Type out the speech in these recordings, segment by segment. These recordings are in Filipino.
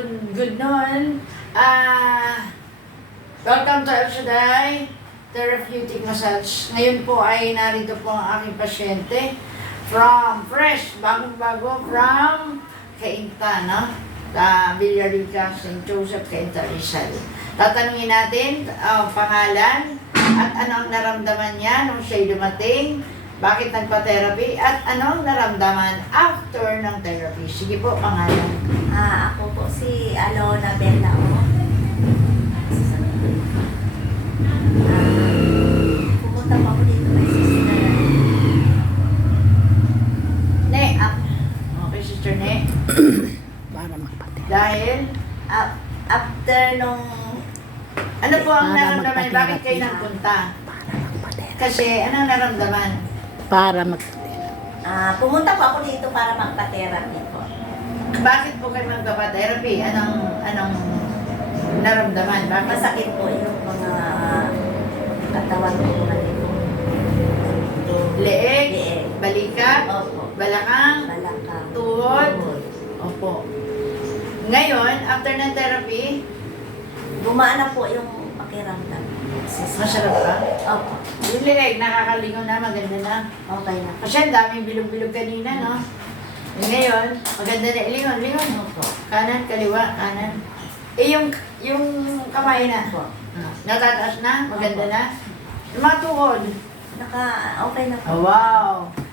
good noon. Welcome to El Shaddai Therapeutic Massage. Ngayon po ay narito po ang aking pasyente from fresh, bagong-bago from Cainta, no? Villarica, St. Joseph, Cainta, Rizal. Tatanungin natin ang pangalan at anong naramdaman niya nung siya'y dumating, bakit nagpa-therapy, at anong naramdaman after ng therapy. Sige po, pangalan. Ako po si Alona Bellao. Pumunta pa ako dito kay Sister. Ne. Okay, Sister Ne. Para magpatay. Dahil, After nung ano po ang Para naramdaman? Bakit kayo magpa-therapy. nagpunta? Para magpatay. Kasi, anong naramdaman? Para magpatay. pumunta po ako dito para magpa-therapy po. Bakit po kayo magpapa-therapy? Anong naramdaman? Bakit? Masakit po yung mga katawan ko na dito. Leeg, Leeg. balikat, Opo. balakang, Balakang. tuhod. Opo. Ngayon, after ng therapy, Gumaan na po yung pakiramdam. masarap ba? Opo. Yung leeg, nakakalingon na, maganda na. Okay na. Kasi ang daming bilog-bilog kanina, no? Ngayon, maganda na. Lingon. Opo. Kanan, kaliwa, kanan. Yung kamay na. Opo. Natataas na, maganda na. Yung mga tuhod. Okay na po. Oh, wow!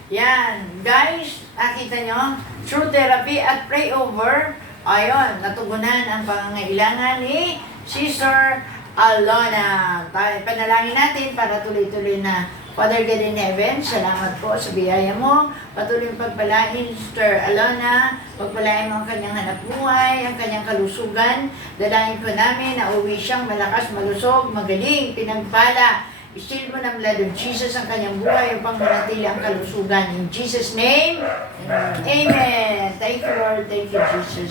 Yan. Guys, nakita nyo, through therapy at pray over, ayun, natugunan ang pangangailangan ni Sister Alona. Panalangin natin para tuloy-tuloy na. Father God in Heaven, salamat po sa biyaya mo. Patuloy yung pagpalain, Sister Alona. Pagpalain mo ang kanyang hanap buhay, ang kanyang kalusugan. Dalangin po namin na uwi siyang malakas, malusog, magaling, pinagpala. Istil mo ng blood of Jesus ang kanyang buhay upang manatili ang kalusugan. In Jesus' name, Amen. Thank you, Lord. Thank you, Jesus.